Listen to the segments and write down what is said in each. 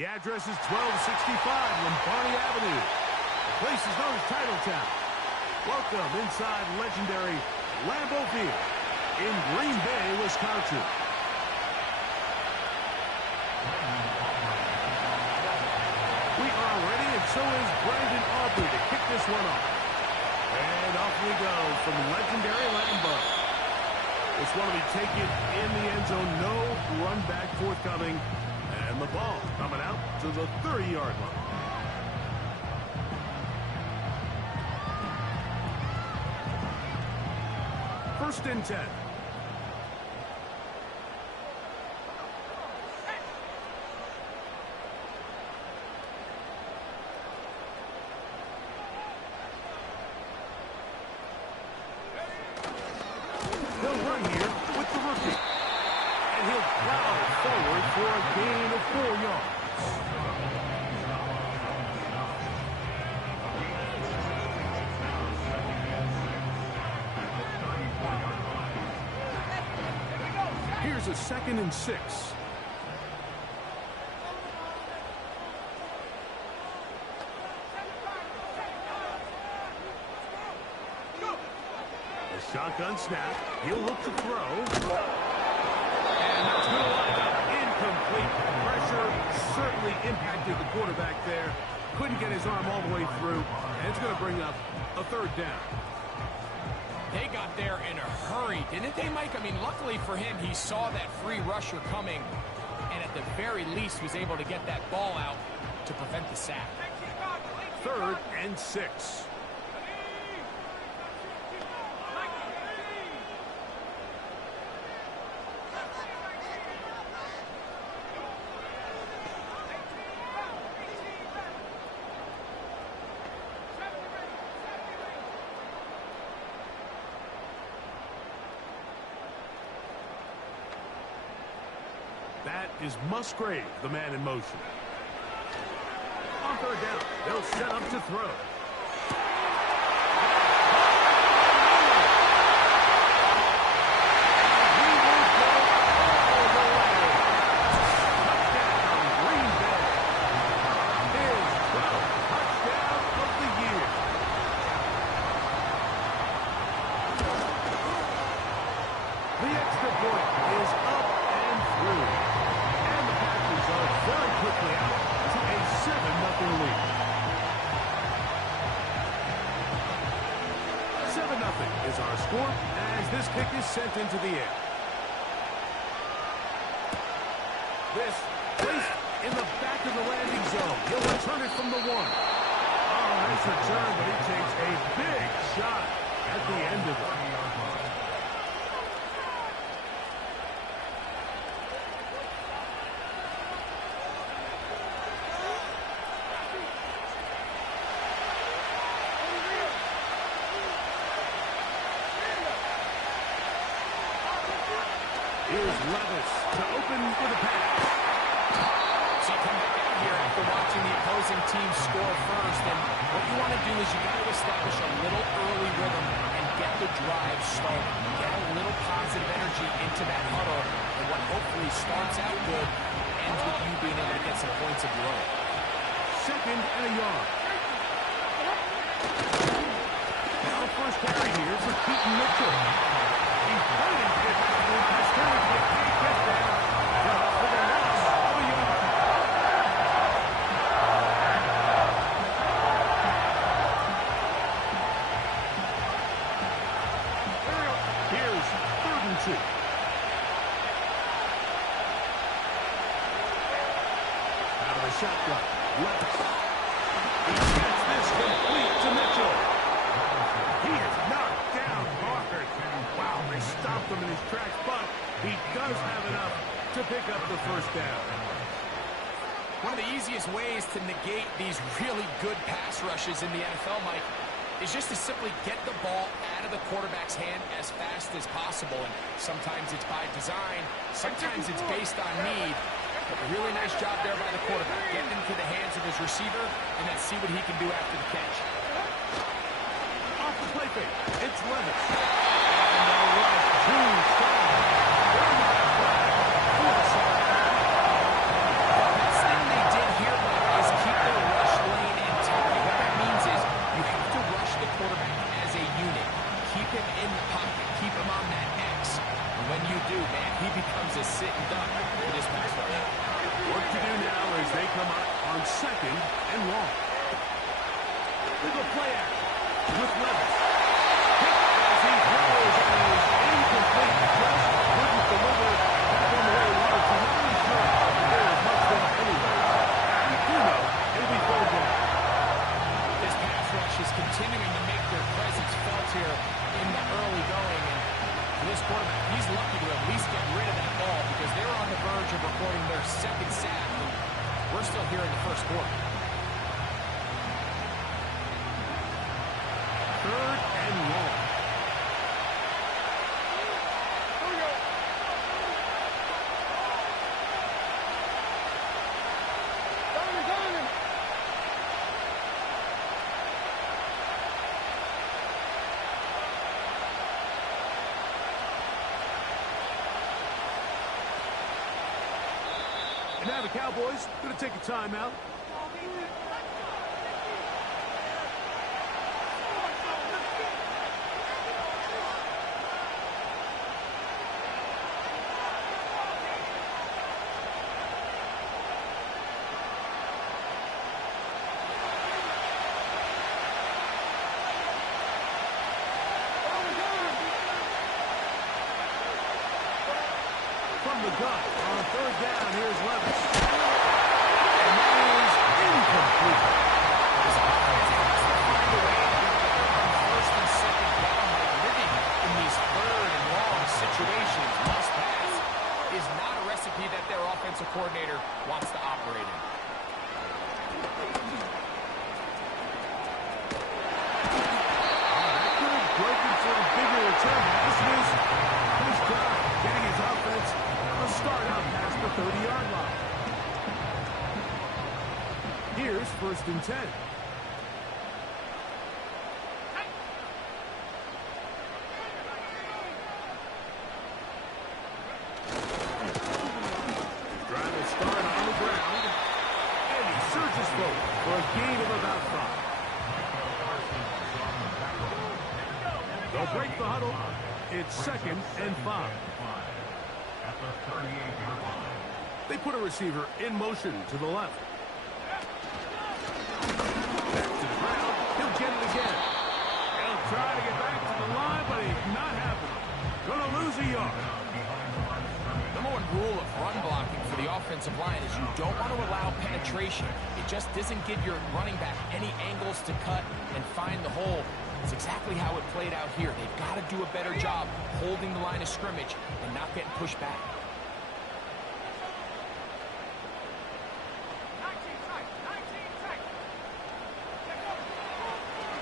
The address is 1265 Lombardi Avenue. The place is known as Titletown. Welcome inside legendary Lambeau Field in Green Bay, Wisconsin. We are ready, and so is Brandon Aubrey to kick this one off. And off we go from legendary Lambeau. This one will be taken in the end zone. No run back forthcoming. And the ball coming out to the 30-yard line. First and 10. He'll run here with the rookie. And he'll plow forward for a gain of 4 yards. Here's a 2nd and 6. Shotgun snap. He'll look to throw. And that's going to line up incomplete. Pressure certainly impacted the quarterback there. Couldn't get his arm all the way through. And it's going to bring up a 3rd down. They got there in a hurry, didn't they, Mike? I mean, luckily for him, he saw that free rusher coming. And at the very least was able to get that ball out to prevent the sack. 3rd and 6. That is Musgrave, the man in motion. On 3rd down, they'll set up to throw. He will go all the way. Touchdown, Green Bay. His 12th touchdown of the year. The extra point is up and through. Very quickly out to a 7-0 lead. 7-0 is our score as this kick is sent into the air. This placed in the back of the landing zone. He'll return it from the 1. Oh, nice return, but he takes a big shot at the end of it. Here's Levis to open with a pass. So you come back out here after watching the opposing team score first, and what you want to do is you got to establish a little early rhythm and get the drive started. Get a little positive energy into that huddle, and what hopefully starts out good ends with you being able to get some points of your own. 2nd and a yard. Now first carry here for Keaton Mitchell. He's fighting to get back to the pass carry, but can't get there. For the loss of a yard. Here's 3rd and 2. Out of the shotgun. Levis. He gets this complete to Mitchell. He is knocked down hard. Wow, they stopped him in his tracks, but he does have enough to pick up the 1st down. One of the easiest ways to negate these really good pass rushes in the NFL, Mike, is just to simply get the ball out of the quarterback's hand as fast as possible. And sometimes it's by design, sometimes it's based on need. But really nice job there by the quarterback, getting into the hands of his receiver, and then see what he can do after the catch. Off the play fake, it's Levis. And the rush too strong. The best thing they did They go play action with Levis. Hit as he throws and is incomplete. Just couldn't deliver that one the way he wanted to. Not really sure how there is much there anyways. We do know it'll be third down. This pass rush is continuing to make their presence felt here in the early going. And for this quarterback, he's lucky to at least get rid of that ball because they were on the verge of recording their second sack. And we're still here in the first quarter. Third and long. And now the Cowboys going to take a timeout. From the gun on third down, here's Levis. And that is incomplete. This offense has to find a way to get better on first and second down by living in these third and long situations. Must pass is not a recipe that their offensive coordinator wants to operate in. That could have broken for a bigger return. This was his job, getting his offense a start out past the 30-yard line. Here's first and 10. Drive will start on the ground, and he surges forward for a gain of about 5. They'll break the huddle. It's second and 5. They put a receiver in motion to the left. Back to the ground. He'll get it again. He'll try to get back to the line, but he's not happening. Gonna lose a yard. Number one rule of run blocking for the offensive line is you don't want to allow penetration. It just doesn't give your running back any angles to cut and find the hole. It's exactly how it played out here. They've got to do a better job holding the line of scrimmage and not getting pushed back.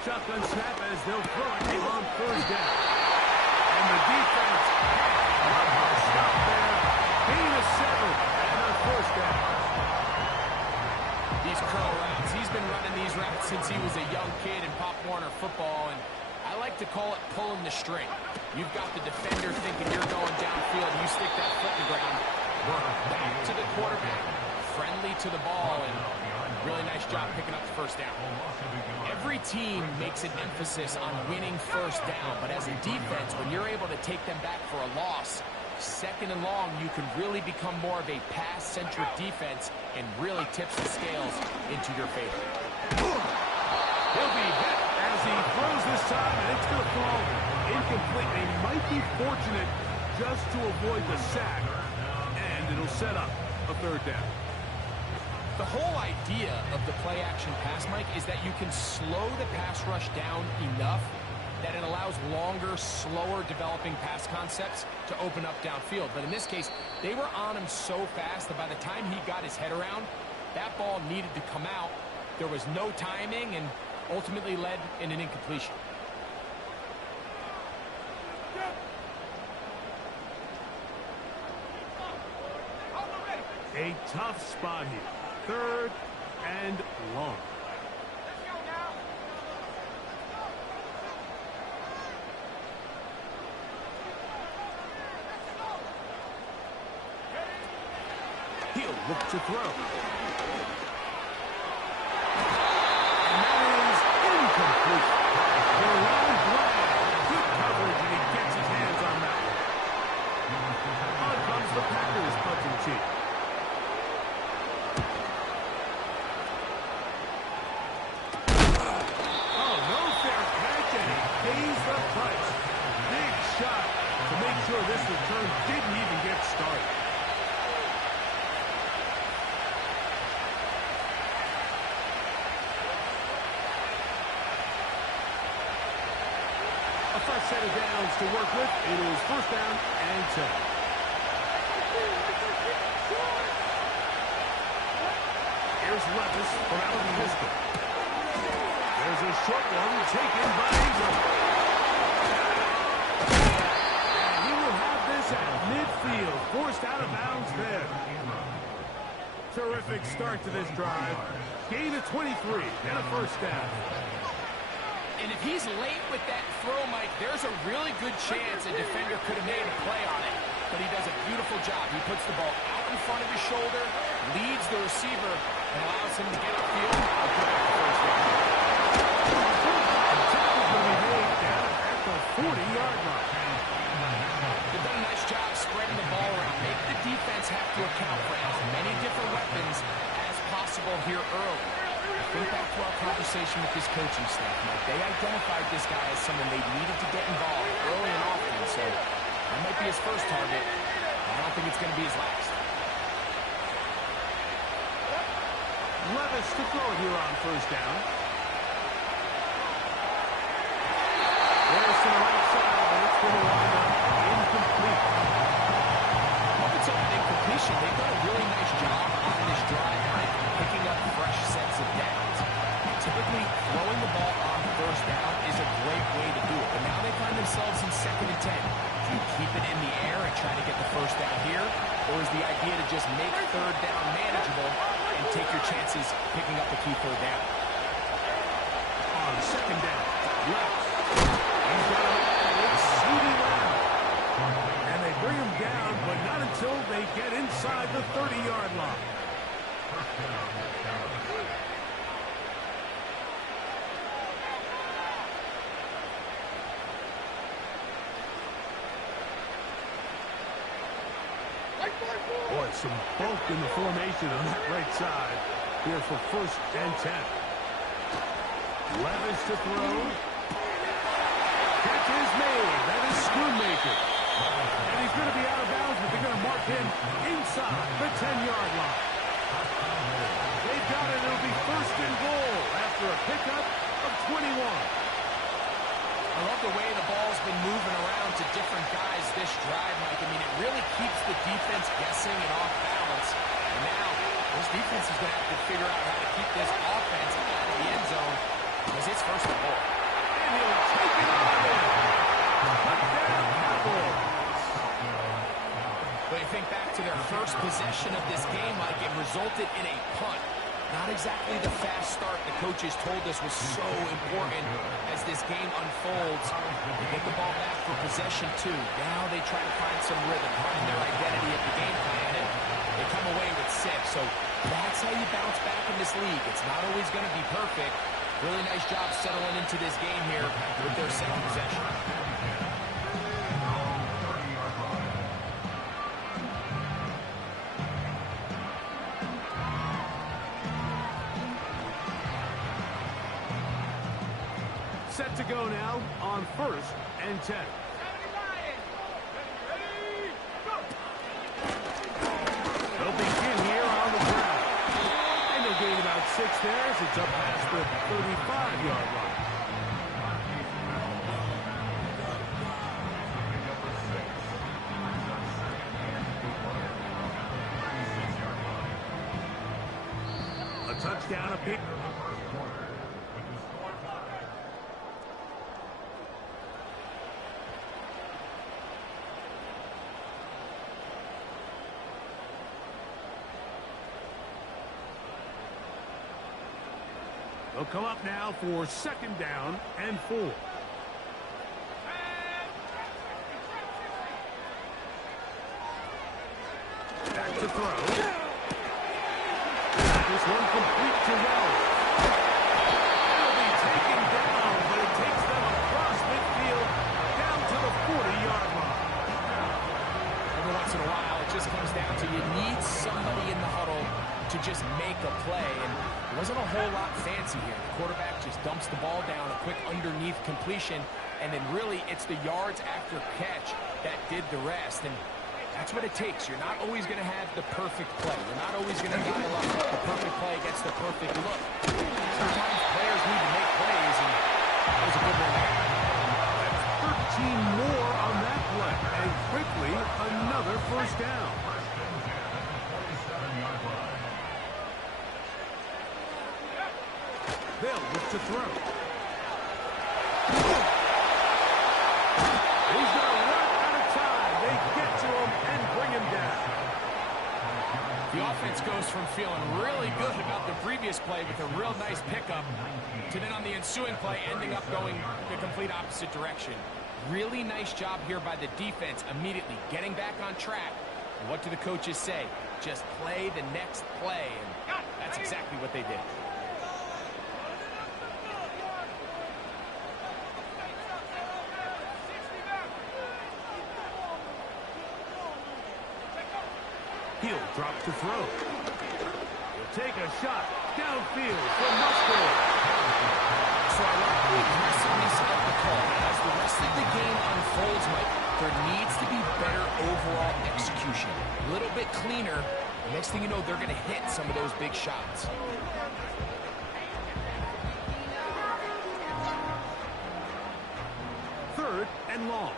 Shotgun snap as they'll throw it on third down. And the defense stop there. Gain of 7 and a first down. These curl routes, he's been running these routes since he was a young kid in Pop Warner football, and I like to call it pulling the string. You've got the defender thinking you're going downfield, you stick that foot in the ground, work back to the quarterback, friendly to the ball, and really nice job picking up the first down. Every team makes an emphasis on winning first down, but as a defense, when you're able to take them back for a loss, second and long, you can really become more of a pass-centric defense and really tips the scales into your favor. He'll be hit as he throws this time, and it's going to fall incomplete. They might be fortunate just to avoid the sack, and it'll set up a third down. The whole idea of the play-action pass, Mike, is that you can slow the pass rush down enough that it allows longer, slower developing pass concepts to open up downfield. But in this case, they were on him so fast that by the time he got his head around, that ball needed to come out. There was no timing and ultimately led in an incompletion. A tough spot here. Third and long. He'll look to throw. And that is incomplete. The long drive. Good coverage, and he gets his hands on that one. On comes the Packers punting team. A fresh set of downs to work with. It is first down and 10. Here's Levis from out of the pistol. There's a short one taken by Ingram. And he will have this at midfield. Forced out of bounds there. Terrific start to this drive. Gain of 23 and a first down. And if he's late with that throw, Mike, there's a really good chance a defender could have made a play on it. But he does a beautiful job. He puts the ball out in front of his shoulder, leads the receiver, and allows him to get upfield. I'll put up the first down. The tackle is going to be made down at the 40-yard line. They've done a nice job spreading the ball around. Make the defense have to account for as many different weapons as possible here early. Think back to our conversation with this coaching staff, Mike. They identified this guy as someone they needed to get involved early and often, so that might be his first target. I don't think it's going to be his last. Levis to throw it here on first down. There's to the right side, but it's going to wind up incomplete. Up until that incompletion, they've done a really nice job on this drive, Mike, picking up fresh sets of downs. Typically, throwing the ball on first down is a great way to do it. But now they find themselves in 2nd and 10. Do you keep it in the air and try to get the first down here? Or is the idea to just make third down manageable and take your chances picking up a key third down? On second down, left. He's got a man. It's Sweetie Lamb. And they bring him down, but not until they get inside the 30-yard line. Boy, some bulk in the formation on that right side here for first and 10. Levis to throw. Catch is made. That is Schoonmaker. And he's going to be out of bounds, but they're going to mark him inside the 10-yard line. They've got it. It'll be first and goal after a pickup of 21. I love the way the ball's been moving around to different guys this drive, Mike. I mean, it really keeps the defense guessing and off balance. And now, this defense is going to have to figure out how to keep this offense out of the end zone because it's first and goal. And he'll take it on in. Touchdown, Cowboys. But you think back to their first possession of this game, Mike, it resulted in a punt. Not exactly the fast start the coaches told us was so important as this game unfolds. They get the ball back for possession 2. Now they try to find some rhythm, find their identity of the game plan, and they come away with 6. So that's how you bounce back in this league. It's not always going to be perfect. Really nice job settling into this game here with their second possession. Set to go now on first and 10. They'll begin here on the ground. And they'll gain about 6 there as it's up past the 35-yard line. A touchdown, a pick. They'll come up now for second down and 4. Back to throw. This one complete to Wells. It'll be taken down, but it takes them across midfield down to the 40-yard line. Every once in a while, it just comes down to you need somebody in the huddle to just make a play, and it wasn't a whole lot fancy here. The quarterback just dumps the ball down, a quick underneath completion, and then really it's the yards after catch that did the rest, and that's what it takes. You're not always going to have the perfect play. You're not always going to dial up the perfect play against the perfect look. Sometimes players need to make plays, and that was a good one there. That's to throw. He's going to run out of time. They get to him and bring him down. The offense goes from feeling really good about the previous play with a real nice pickup to then on the ensuing play ending up going the complete opposite direction. Really nice job here by the defense immediately getting back on track. And what do the coaches say? Just play the next play, and that's exactly what they did. He'll drop to throw. He'll take a shot downfield for Musgrave. So I like the aggressiveness of the call. As the rest of the game unfolds, Mike, there needs to be better overall execution. A little bit cleaner. Next thing you know, they're going to hit some of those big shots. Third and long.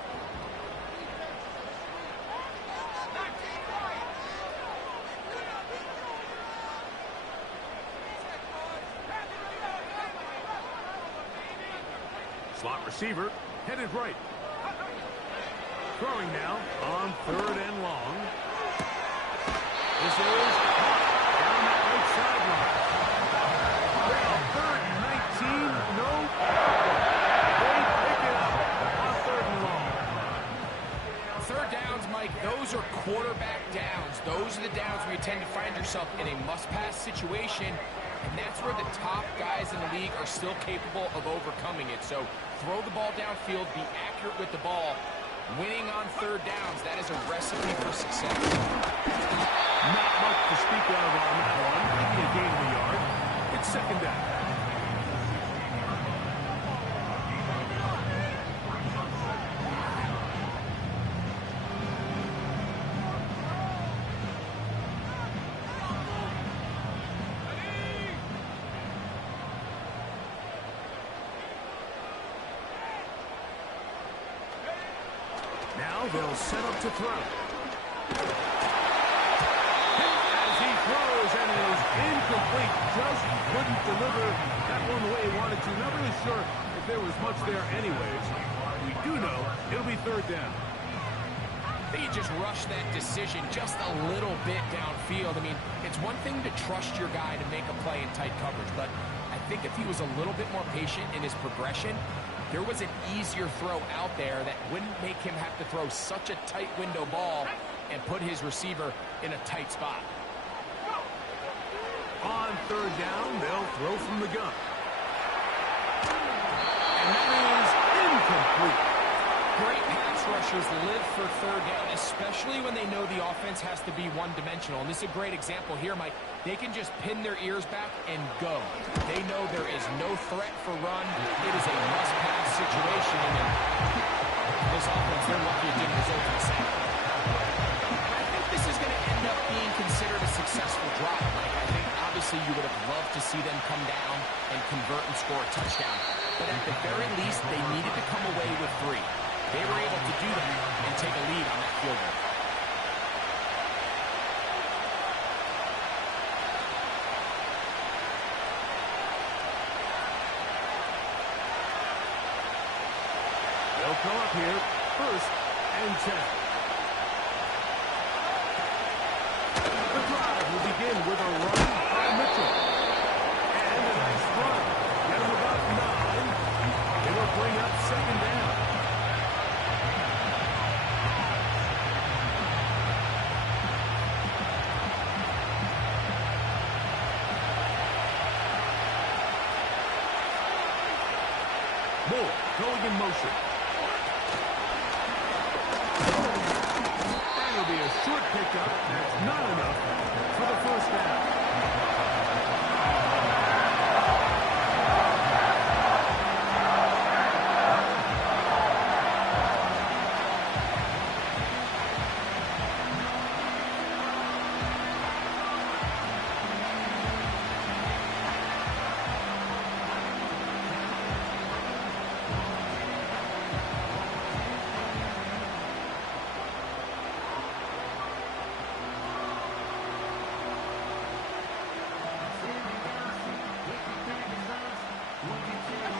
Slot receiver, headed right. Throwing now on third and long. This is caught down that right sideline. Well, third and 19, no. They pick it up on third and long. Third downs, Mike, those are quarterback downs. Those are the downs where you tend to find yourself in a must-pass situation. And that's where the top guys in the league are still capable of overcoming it. So throw the ball downfield, be accurate with the ball. Winning on third downs, that is a recipe for success. Not much to speak of on that one. Maybe a gain of a yard. It's second down. Now they'll set up to throw. As he throws, and it is incomplete. Just couldn't deliver that one the way he wanted to. Not really sure if there was much there anyways. We do know it'll be third down. They just rushed that decision just a little bit downfield. I mean, it's one thing to trust your guy to make a play in tight coverage, but I think if he was a little bit more patient in his progression, there was an easier throw out there that wouldn't make him have to throw such a tight window ball and put his receiver in a tight spot. On third down, they'll throw from the gun. And that is incomplete. Great pass rushers live for third down, especially when they know the offense has to be one-dimensional. And this is a great example here, Mike. They can just pin their ears back and go. They know there is no threat for run. It is a must-pass situation. And this offense, they're lucky it didn't result in a sack. I think this is going to end up being considered a successful drive, Mike. I think obviously you would have loved to see them come down and convert and score a touchdown. But at the very least, they needed to come away with 3. They were able to do that and take a lead on that field goal. They'll come up here, first and 10. The drive will begin with a run by Mitchell. And a nice run. Get him about 9. It'll bring up second down. Moore going in motion. That'll be a short pickup. That's not enough for the first down.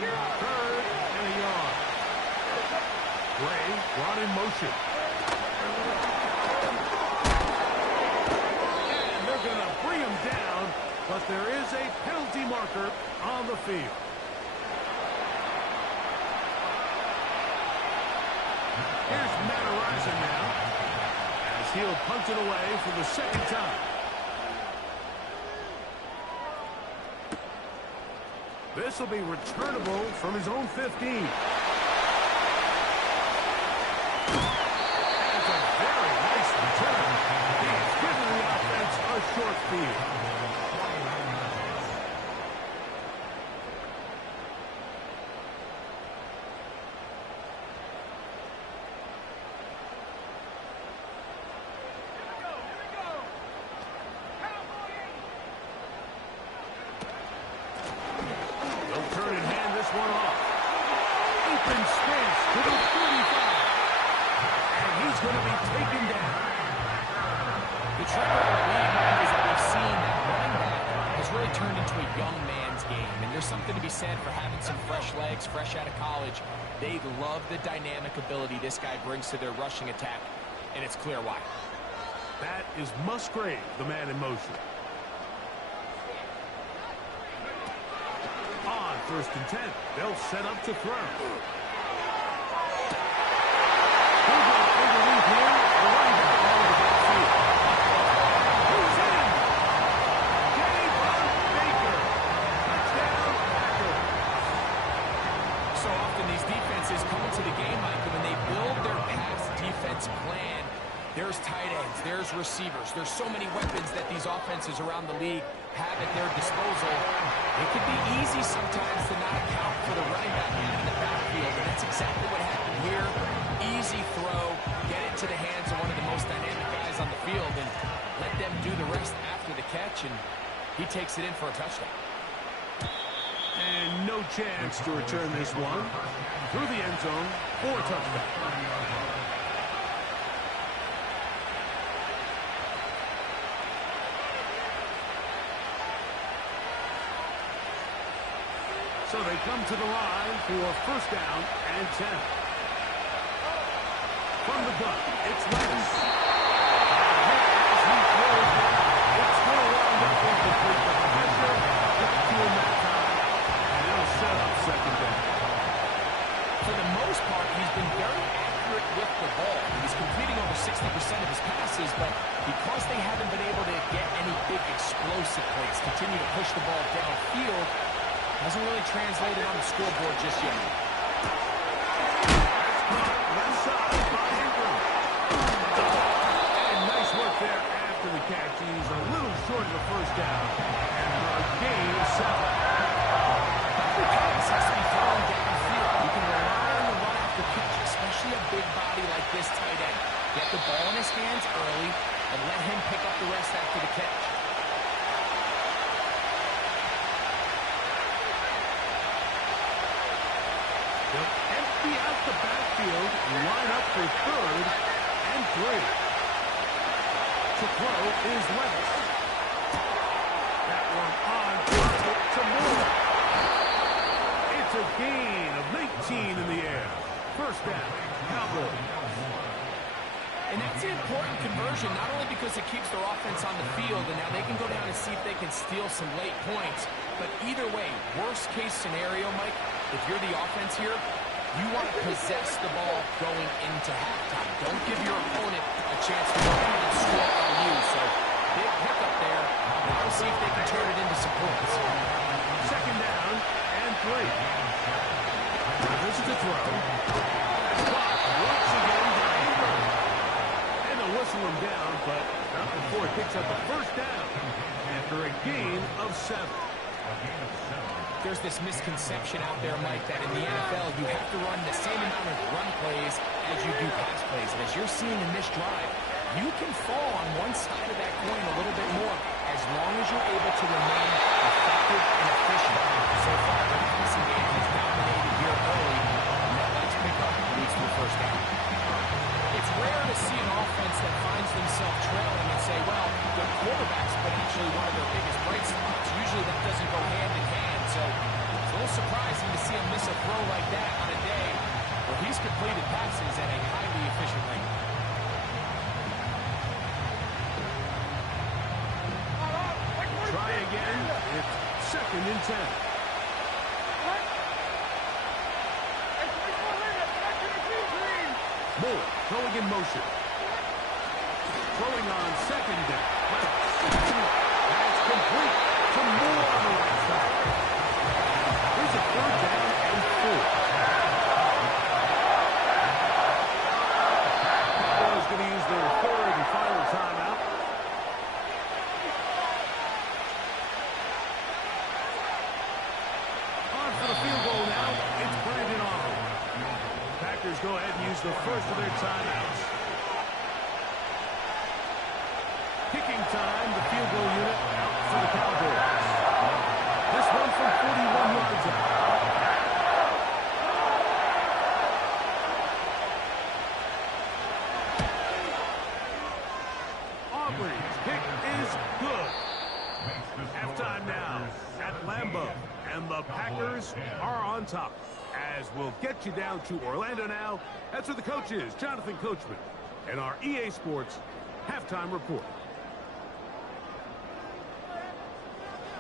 Third and a yard. Gray brought in motion. And they're going to bring him down, but there is a penalty marker on the field. Here's Matt Horizon now, as he'll punt it away for the second time. This will be returnable from his own 15. That's a very nice return. He's given the offense a short field. Fresh out of college, they love the dynamic ability this guy brings to their rushing attack, and it's clear why. That is Musgrave, the man in motion. On 1st and 10, they'll set up to throw. Underneath him, the running back out of the backfield. Who's in? Baker. Touchdown, Packers. So often these defenses come into the game, Mike, and when they build their pass defense plan, there's tight ends, there's receivers, there's so many weapons that these offenses around the league have at their disposal. It could be easy sometimes to not account for the running back out in the backfield, and that's exactly what happened here. Easy throw, get it to the hands of one of the most dynamic guys on the field, and let them do the rest after the catch, and he takes it in for a touchdown. And no chance to return this one. Through the end zone for a touchdown. So they come to the line for 1st down and 10. From the gun, it's Levis. As he throws it, it's going to wind up incomplete. The pressure got to him that time, and it'll set up 2nd down. For the most part, he's been very accurate with the ball. He's completing over 60% of his passes, but because they haven't been able to get any big explosive plays, continue to push the ball downfield, hasn't really translated on the scoreboard just yet. Left side by Ingram. And nice work there after the catch. He's a little short of the 1st down. And for a gain of 7. Every pass has to be thrown downfield. You can rely on the run after catch, especially a big body like this tight end. Get the ball in his hands early and let him pick up the rest after the catch. They'll empty out the backfield and line up for 3rd and 3. To throw is Levis. That one on target to Moore. It's a gain of 19 in the air. 1st down, Cowboys. And that's an important conversion, not only because it keeps their offense on the field, and now they can go down and see if they can steal some late points. But either way, worst case scenario, Mike, if you're the offense here, you want to possess the ball going into halftime. Don't give your opponent a chance to go down and score on you. So big hiccup there. Now we'll see if they can turn it into some points. 2nd down and 3. This is the throw. Once again by Ingram. And they'll whistle him down, but not before he picks up a 1st down after a gain of 7. There's this misconception out there, Mike, that in the NFL you have to run the same amount of run plays as you do pass plays. And as you're seeing in this drive, you can fall on one side of that coin a little bit more as long as you're able to remain effective and efficient. So far, the passing game has dominated here early, and that last pickup leads to the 1st down. It's rare to see an offense that finds themselves trailing and say, well, the quarterback's been actually one of their biggest bright spots. Usually that doesn't go hand in hand, so it's a little surprising to see them miss completed passes at a highly efficient rate. Try again. It's 2nd and 10. Moore throwing in motion. Throwing on 2nd down. That's complete to Moore on the right side. Here's a 3rd down and 4. Cowboys going to use their 3rd and final timeout. On for the field goal now. It's Brandon Aubrey. Packers go ahead and use the first of their timeouts. Kicking time, the field goal unit out for the Cowboys. This one from 41 yards out. Aubrey's kick is good. Halftime now at Lambeau, and the Packers are on top. As we'll get you down to Orlando now. That's where the coach is, Jonathan Coachman, and our EA Sports halftime report.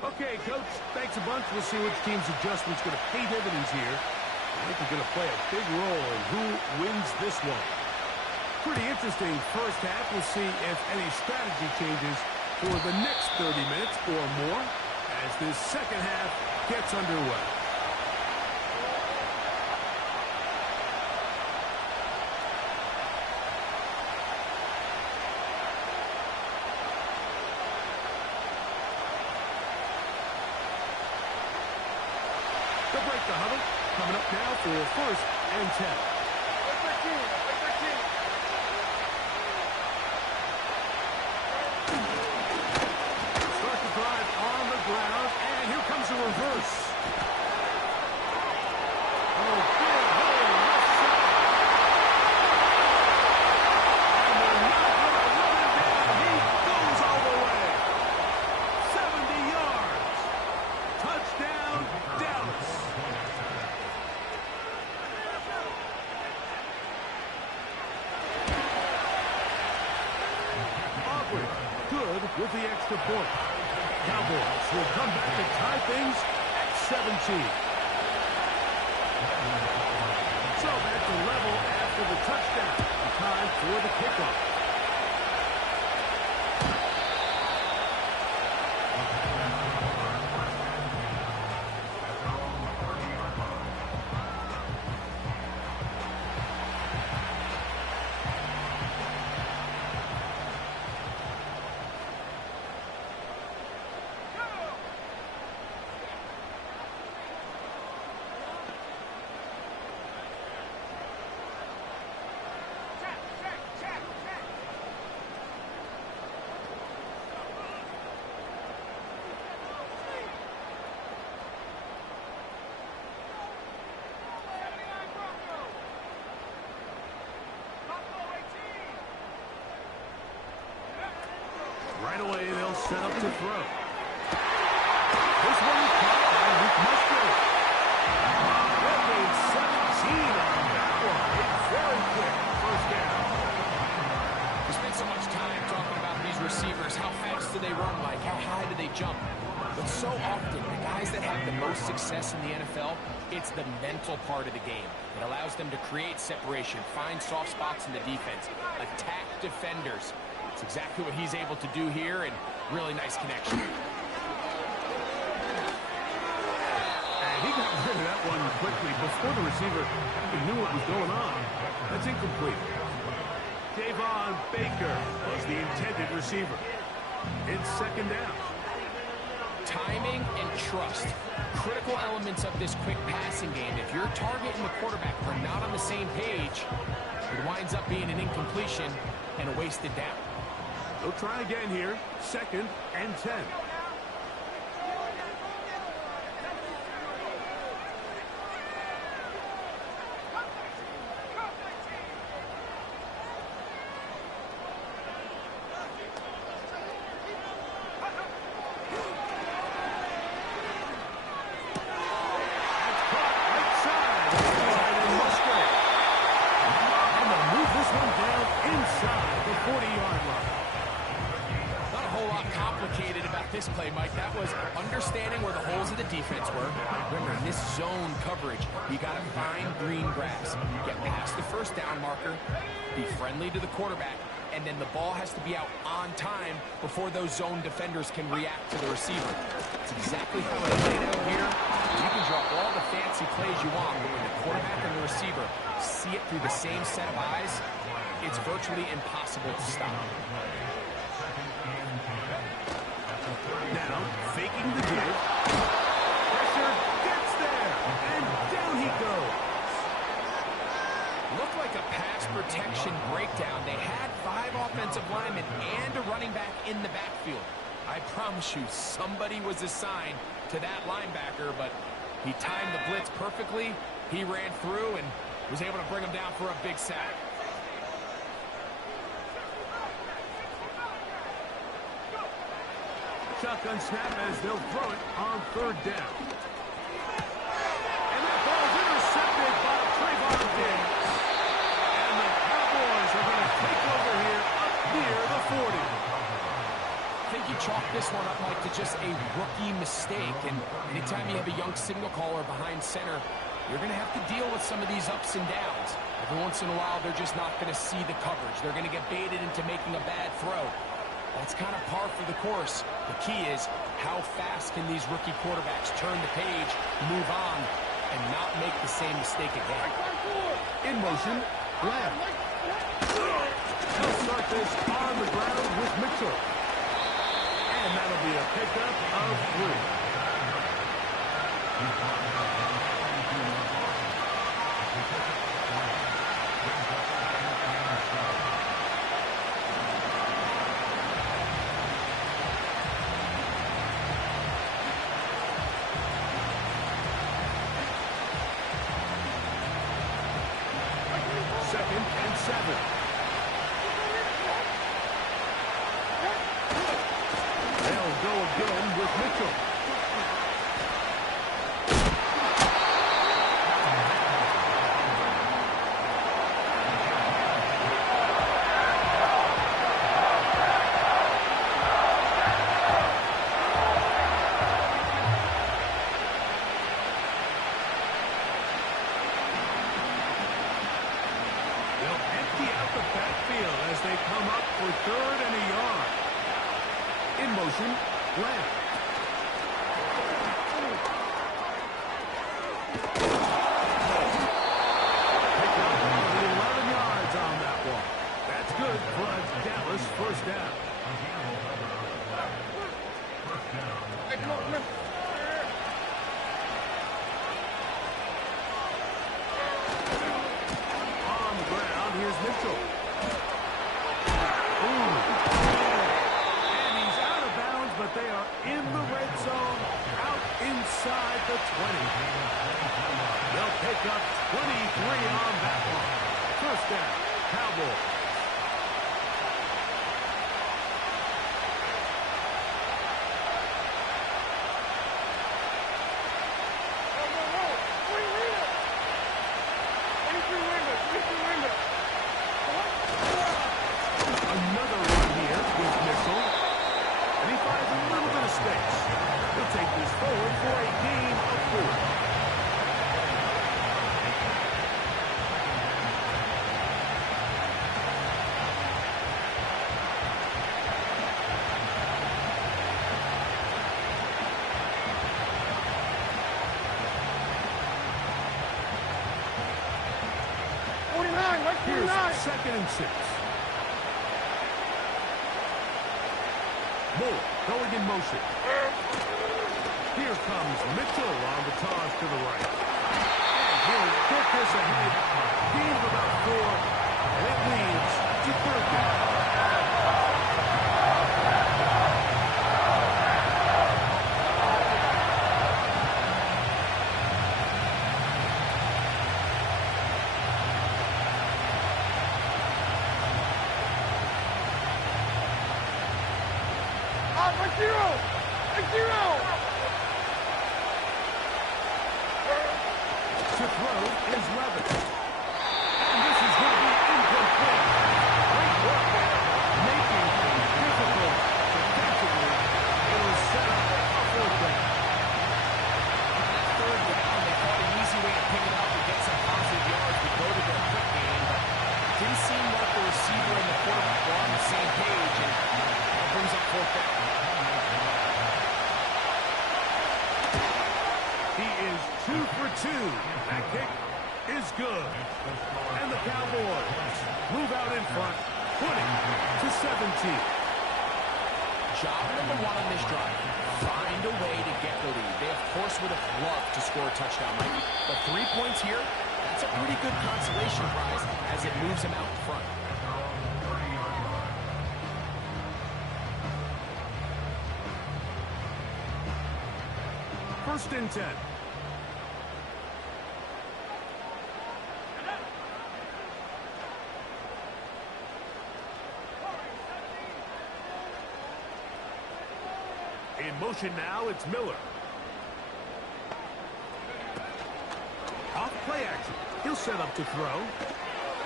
Okay, Coach, thanks a bunch. We'll see which team's adjustment's going to pay dividends here. I think they're going to play a big role in who wins this one. Pretty interesting first half. We'll see if any strategy changes for the next 30 minutes or more as this second half gets underway. They'll break the huddle. Coming up now for 1st and 10. Start the drive on the ground, and here comes a reverse. Oh, big hole left side. And they're not going to run him down. He goes all the way. 70 yards. Touchdown, Dallas. Aubrey, good with the extra point. Cowboys will come back and tie things at 17. So that's a level after the touchdown. Time for the kickoff. Right away, they'll set up to throw. This one is caught by Luke Musgrave. That made 17 on that one. It's very quick. First down. We spent so much time talking about these receivers. How fast do they run? Like, how high do they jump? But so often, the guys that have the most success in the NFL, it's the mental part of the game. It allows them to create separation, find soft spots in the defense, attack defenders. It's exactly what he's able to do here, and really nice connection. And he got rid of that one quickly before the receiver even knew what was going on. That's incomplete. Davon Baker was the intended receiver. It's 2nd down. Timing and trust, critical elements of this quick passing game. If your target and the quarterback are not on the same page, it winds up being an incompletion and a wasted down. They'll try again here. 2nd and 10. this play, Mike. That was understanding where the holes of the defense were. Remember, in this zone coverage, you got to find green grass. Get past the first down marker, be friendly to the quarterback, and then the ball has to be out on time before those zone defenders can react to the receiver. It's exactly how it laid out here. You can draw all the fancy plays you want, but when the quarterback and the receiver see it through the same set of eyes, it's virtually impossible to stop. Now, faking the give. Pressure gets there, and down he goes. Looked like a pass protection breakdown. They had 5 offensive linemen and a running back in the backfield. I promise you, somebody was assigned to that linebacker, but he timed the blitz perfectly. He ran through and was able to bring him down for a big sack. Shotgun snap as they'll throw it on 3rd down. And that ball is intercepted by Trayvon Diggs. And the Cowboys are going to take over here up near the 40. I think you chalk this one up, Mike, to just a rookie mistake. And anytime you have a young signal caller behind center, you're going to have to deal with some of these ups and downs. Every once in a while, they're just not going to see the coverage. They're going to get baited into making a bad throw. That's kind of par for the course. The key is how fast can these rookie quarterbacks turn the page, move on, and not make the same mistake again. In motion, Lamb. They'll start this on the ground with Mitchell. And that'll be a pickup of 3. Second and 7. They'll go again with Mitchell. As they come up for 3rd and a yard. In motion, Lamb. Pick up the 11 yards on that one. That's good for a Dallas 1st down. On the ground, here's Mitchell. But they are in the red zone, out inside the 20. They'll pick up 23 on that one. 1st down, Cowboys. Another run here with Mitchell. And he finds a little bit of space. He'll take this forward for a gain of 4. Here's 2nd and 6. Moore going in motion. Here comes Mitchell on the toss to the right. And he'll get this ahead. Gain of about 4. And it leads to 3rd down. To throw is Levis. And this is going to be incomplete. Great work there, making things difficult defensively. It was so is good. And the Cowboys move out in front, 20-17. Job number one on this drive, find a way to get the lead. They, of course, would have loved to score a touchdown, Mike. But 3 points here, that's a pretty good consolation prize as it moves them out in front. First and 10. In motion now, it's Miller. Off play action. He'll set up to throw.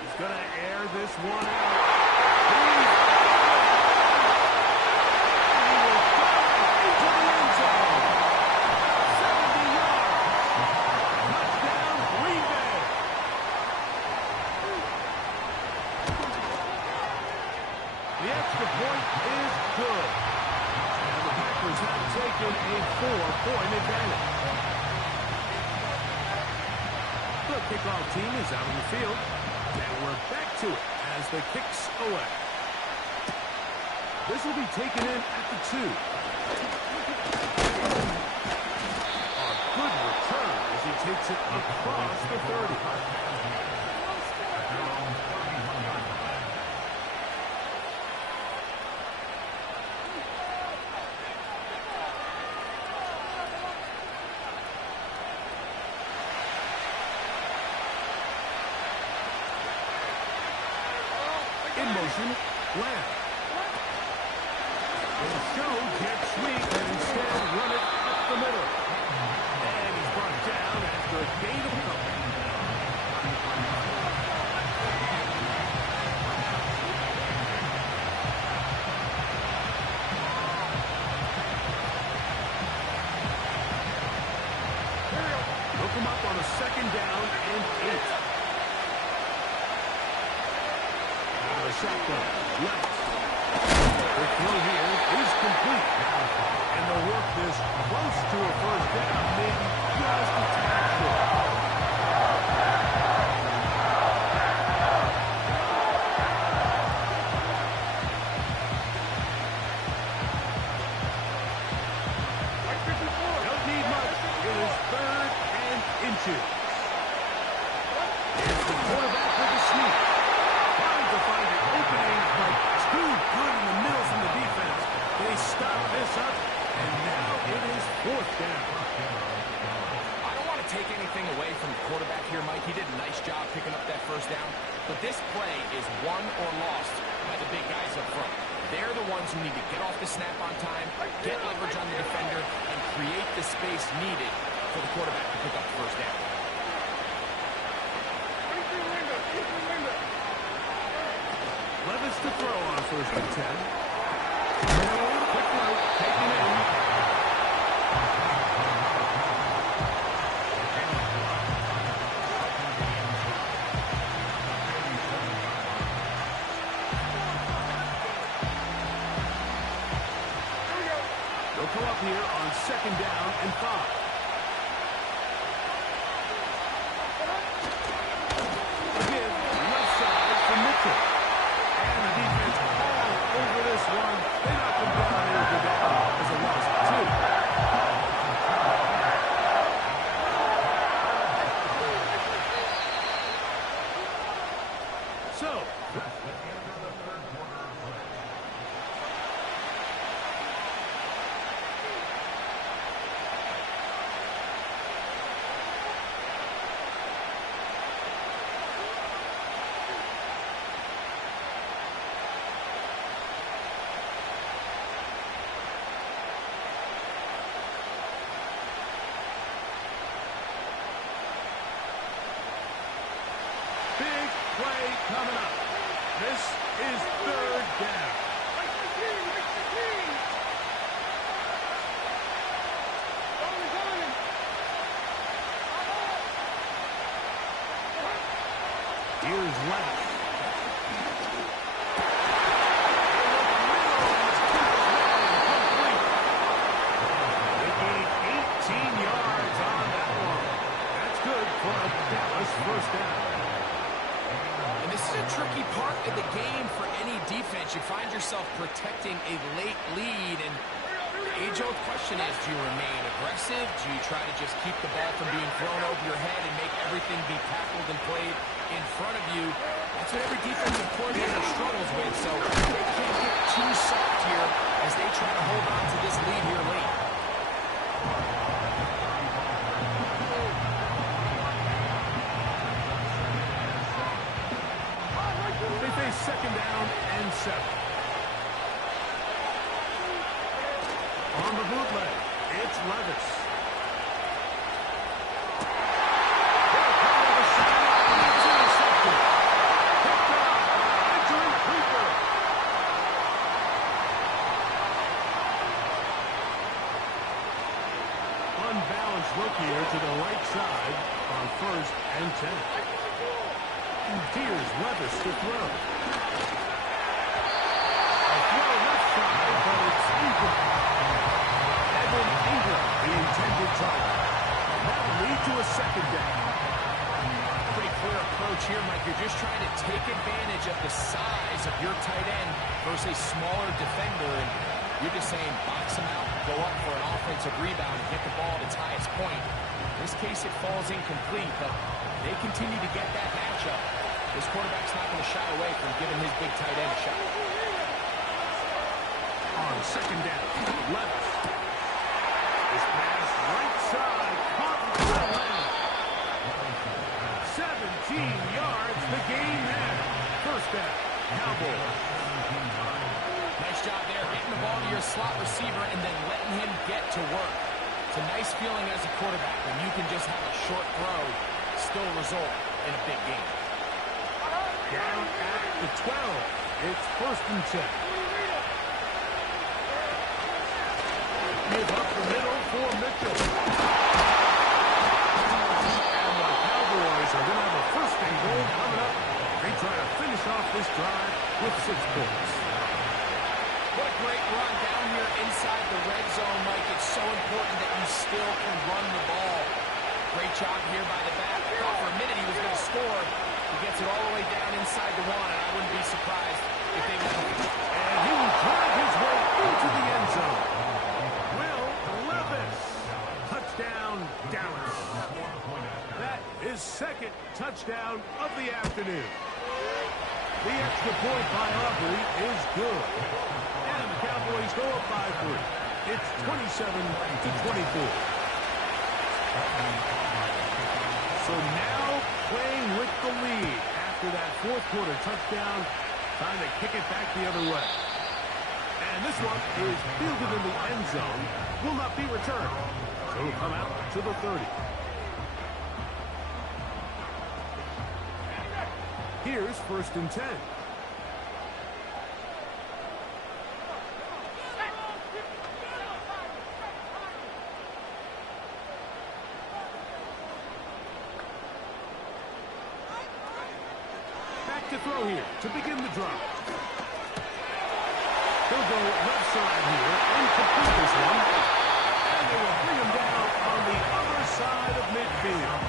He's going to air this one out. He will dive into the end zone. 70 yards. Touchdown, Green Bay. The extra point is good. Have taken a 4-point advantage. The kickoff team is out on the field, and we're back to it as the kick's away. This will be taken in at the 2. A good return as he takes it across the 30. In motion, Lamb. Will show jet sweep and instead run it up the middle. And he's brought down after a gain of a couple. Look him up on a second down and 8. Shotgun, left. The throw here is complete. And they'll work this close to a first down, maybe just a tad short. Don't need much. It is 3rd and inches. It's the quarterback with the sneak. Trying to find an opening, but too good in the middle from the defense. They stop this up, and now it is 4th down. I don't want to take anything away from the quarterback here, Mike. He did a nice job picking up that first down. But this play is won or lost by the big guys up front. They're the ones who need to get off the snap on time, get leverage on the defender, and create the space needed for the quarterback to pick up the first down. Levis to throw on 1st and 10. Quick throw, taken in. They'll come up here on 2nd down and 5. Again, left side for Mitchell. And the defense all over this one. They knock him down here to down as a loss of 2. So, big play coming up. This is 3rd down. Here's Levis. They gained 18 yards on that one. That's good for a Dallas first down. And this is a tricky part of the game for any defense. You find yourself protecting a late lead, and the age-old question is, do you remain aggressive? Do you try to just keep the ball from being thrown over your head and make everything be tackled and played in front of you? That's what every defensive coordinator struggles with, so they can't get too soft here as they try to hold on to this lead here late. They face second down and 7. On the bootleg, it's Levis. Unbalanced look here to the right side on 1st and 10. Here's Levis to throw. A throw left side, but it's incomplete. Evan Ingram, the intended target. That'll lead to a second down. Pretty clear approach here, Mike. You're just trying to take advantage of the size of your tight end versus a smaller defender. And you're just saying box him out, go up for an offensive rebound, and get the ball at its highest point. In this case, it falls incomplete, but they continue to get that matchup. This quarterback's not going to shy away from giving his big tight end a shot. On second down, Levis. This pass right side, caught in the lane. 17 yards, the game there. First down, Cowboys. Nice job there, getting the ball to your slot receiver and then letting him get to work. It's a nice feeling as a quarterback when you can just have a short throw, still result in a big game. Down at the 12. It's 1st and 10. Give up the middle for Mitchell. And the Cowboys are going to have a 1st and goal coming up. They try to finish off this drive with 6 points. What a great run down here inside the red zone, Mike. It's so important that you still can run the ball. Great job here by the back. I thought for a minute he was going to score. He gets it all the way down inside the 1, and I wouldn't be surprised if they win. And he will drive his way into the end zone. Will Levis. Touchdown, Dallas. That is 2nd touchdown of the afternoon. The extra point by Aubrey is good. And the Cowboys go up by 3. It's 27-24. So now playing with the lead after that 4th quarter touchdown, trying to kick it back the other way. And this one is fielded in the end zone, will not be returned. So it'll come out to the 30. Here's 1st and 10. Back to throw here to begin the drive. He'll go left side here and complete this one. And they will bring him down on the other side of midfield.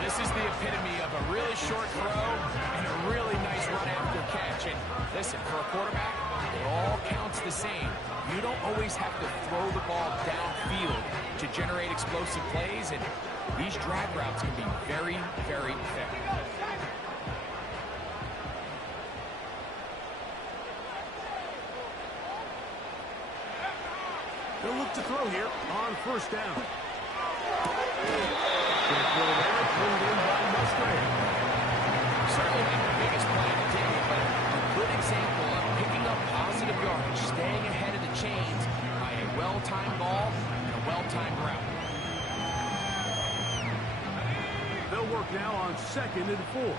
This is the epitome of a really short throw and a really nice run after catch. And listen, for a quarterback, it all counts the same. You don't always have to throw the ball downfield to generate explosive plays, and these drag routes can be very, very effective. They'll look to throw here on 1st down. Good throw there, pulled in by Musgrave. Certainly not the biggest play of the day, but a good example of picking up positive yardage, staying ahead of the chains by a well-timed ball and a well-timed route. They'll work now on 2nd and 4.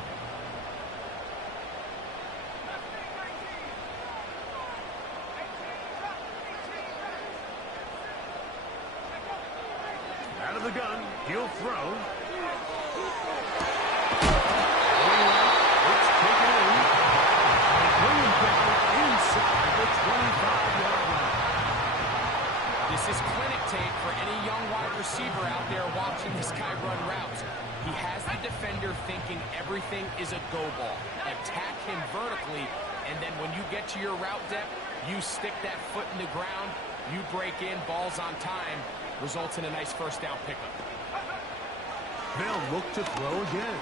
Out of the gun, he'll throw. It's taken in. Bring him down inside the 25-yard line. This is clinic tape for any young wide receiver out there watching this guy run routes. He has the defender everything is a go ball. Attack him vertically, and then when you get to your route depth, you stick that foot in the ground, you break in, balls on time, results in a nice first down pickup. They'll look to throw again.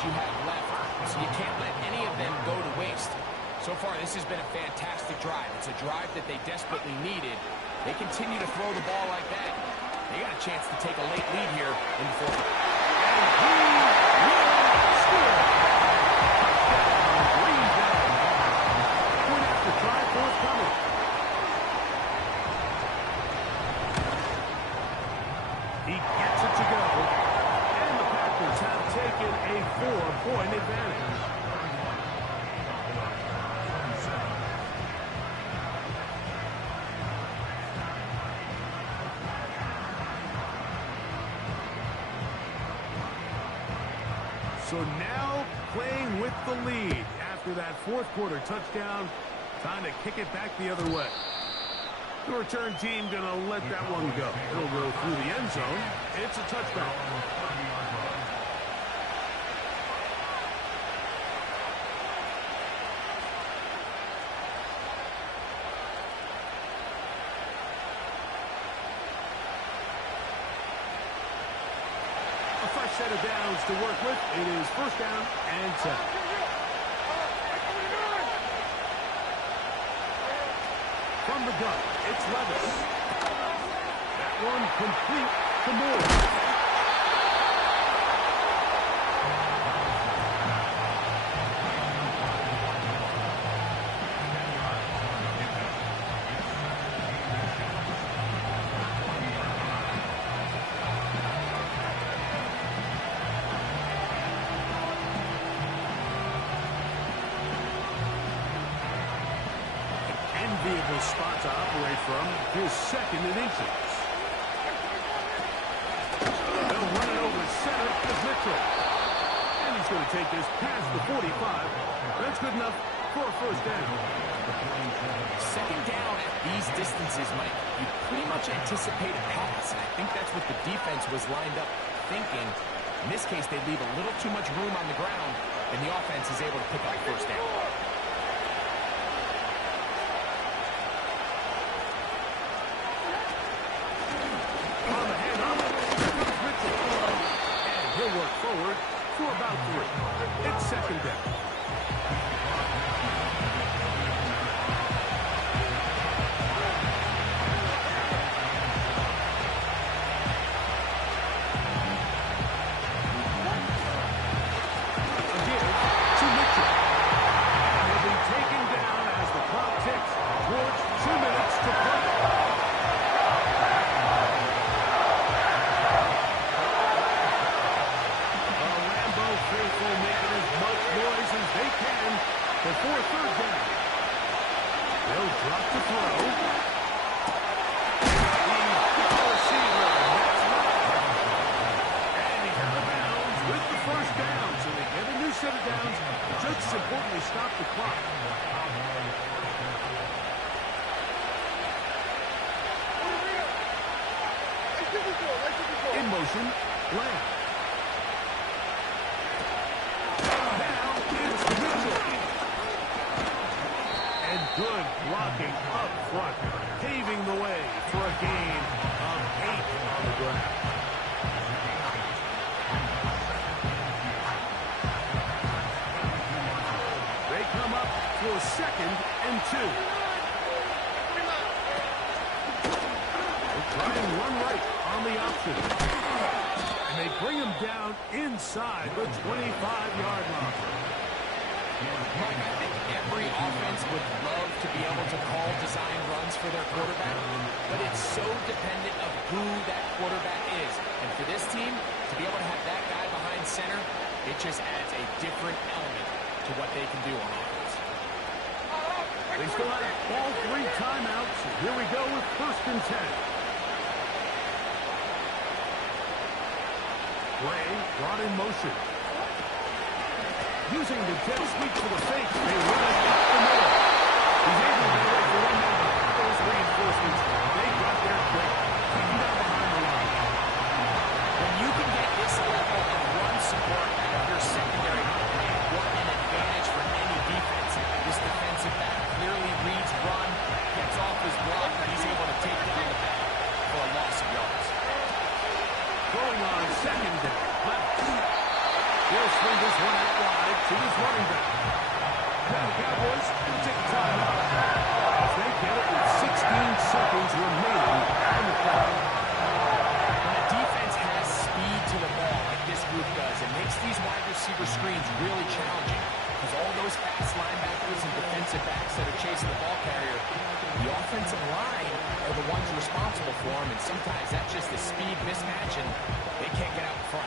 You have left, so you can't let any of them go to waste. So far, this has been a fantastic drive. It's a drive that they desperately needed. They continue to throw the ball like that. They got a chance to take a late lead here in the fourth. And he will score. Touchdown, Green Bay. Point after try forthcoming. He gets it to go. Have taken a 4-point advantage. So now playing with the lead after that fourth quarter touchdown. Time to kick it back the other way. The return team going to let that one go. It'll go through the end zone. It's a touchback. Set of downs to work with. It is first down and 10. From the gun, it's Levis. That one complete to Moore. Enviable spot to operate from. His second in inches. They'll run it over center to Mitchell. And he's going to take this past the 45. That's good enough for a first down. Second down at these distances, Mike, you pretty much anticipate a pass. And I think that's what the defense was lined up thinking. In this case, they leave a little too much room on the ground, and the offense is able to pick up first down. He'll work forward for about 3. It's second down. A give to Mitchell. And he'll be taken down as the clock ticks towards 2 minutes to play. Faithful making as much noise as they can before third down. They'll drop the throw. The receiver, that's right. And he's out of bounds with the first down. So they get a new set of downs. Just as importantly, stop the clock. In motion, Lamb. Good blocking up front, paving the way for a gain of 8 on the ground. They come up for 2nd and 2. They try and run right on the option. And they bring him down inside the 25-yard line. Mike, I think every offense would love to be able to call design runs for their quarterback, but it's so dependent of who that quarterback is. And for this team, to be able to have that guy behind center, it just adds a different element to what they can do on offense. They still have all 3 timeouts. Here we go with first and 10. Gray brought in motion. Using the jet sweep for the fake. They run it up the middle. He's able to get away for one man. Those reinforcements, they got there quick. Taking down behind the line. When you can get this level of run support out of your secondary, what an advantage for any defense. This defensive back clearly reads run, gets off his block, and he's able to take down the back for a loss of yards. Going on second down. He'll swing this one out wide to his running back. Now the Cowboys take a timeout as they get it with 16 seconds remaining on the clock. When a defense has speed to the ball like this group does, it makes these wide receiver screens really challenging because all those fast linebackers and defensive backs that are chasing the ball carrier, the offensive line are the ones responsible for them, and sometimes that's just a speed mismatch, and they can't get out in front.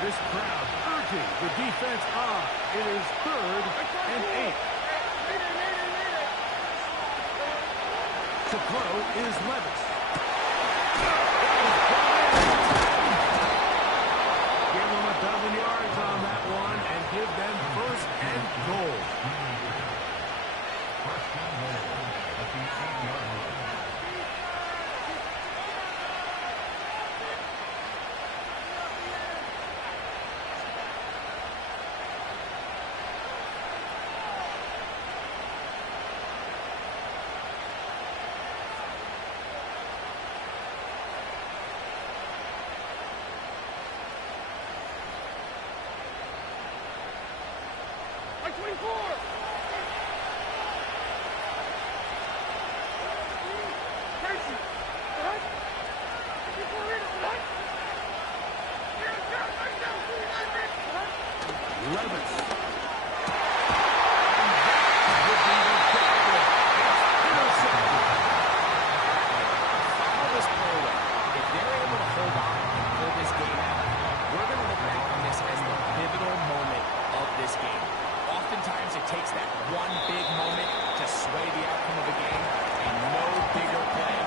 This crowd urging the defense on. It is 3rd and 8. To throw is Levis. Give them a dozen yards on that one and give them 1st and goal. Levis. Follow this play away. If they're able to hold on and pull this game out, we're going to look back on this as the pivotal moment of this game. Oftentimes it takes that one big moment to sway the outcome of a game, and no bigger play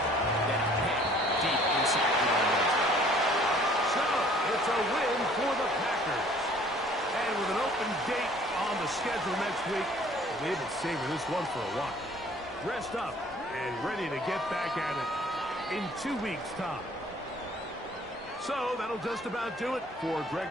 than a pick deep inside the line. So, it's a win for the Packers. And with an open date on the schedule next week, they've been saving this one for a while. Dressed up and ready to get back at it in 2 weeks' time. So, that'll just about do it for Greg.